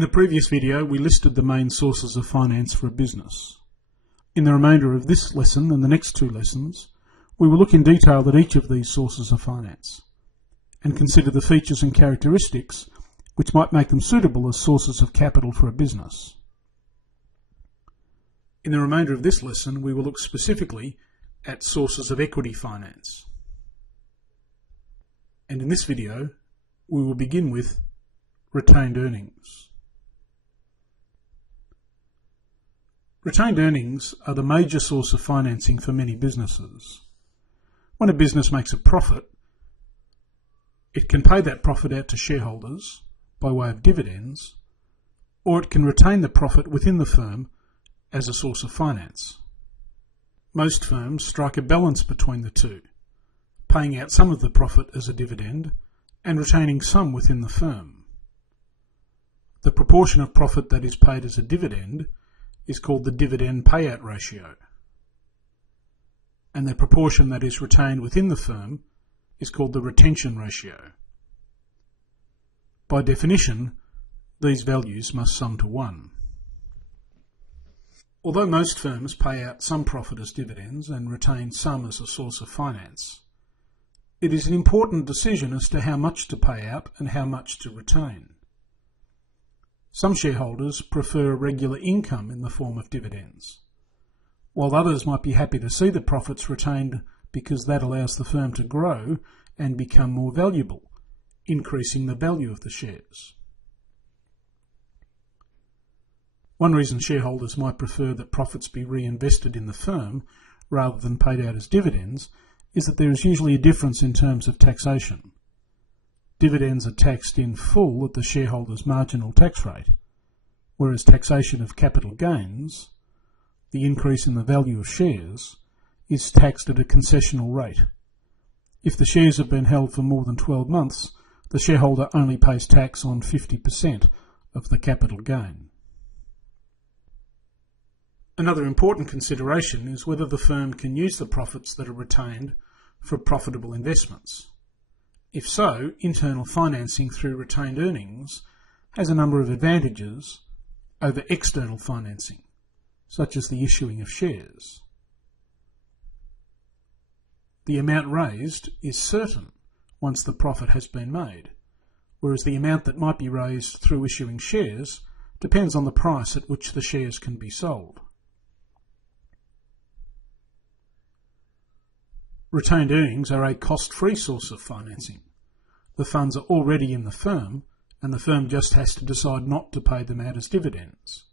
In the previous video, we listed the main sources of finance for a business. In the remainder of this lesson and the next two lessons, we will look in detail at each of these sources of finance and consider the features and characteristics which might make them suitable as sources of capital for a business. In the remainder of this lesson, we will look specifically at sources of equity finance. And in this video, we will begin with retained earnings. Retained earnings are the major source of financing for many businesses. When a business makes a profit, it can pay that profit out to shareholders by way of dividends, or it can retain the profit within the firm as a source of finance. Most firms strike a balance between the two, paying out some of the profit as a dividend and retaining some within the firm. The proportion of profit that is paid as a dividend is called the dividend payout ratio, and the proportion that is retained within the firm is called the retention ratio. By definition, these values must sum to 1. Although most firms pay out some profit as dividends and retain some as a source of finance, it is an important decision as to how much to pay out and how much to retain. Some shareholders prefer regular income in the form of dividends, while others might be happy to see the profits retained because that allows the firm to grow and become more valuable, increasing the value of the shares. One reason shareholders might prefer that profits be reinvested in the firm rather than paid out as dividends is that there is usually a difference in terms of taxation. Dividends are taxed in full at the shareholder's marginal tax rate, whereas taxation of capital gains, the increase in the value of shares, is taxed at a concessional rate. If the shares have been held for more than 12 months, the shareholder only pays tax on 50% of the capital gain. Another important consideration is whether the firm can use the profits that are retained for profitable investments. If so, internal financing through retained earnings has a number of advantages over external financing, such as the issuing of shares. The amount raised is certain once the profit has been made, whereas the amount that might be raised through issuing shares depends on the price at which the shares can be sold. Retained earnings are a cost-free source of financing. The funds are already in the firm, and the firm just has to decide not to pay them out as dividends.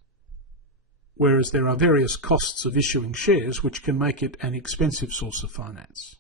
Whereas there are various costs of issuing shares which can make it an expensive source of finance.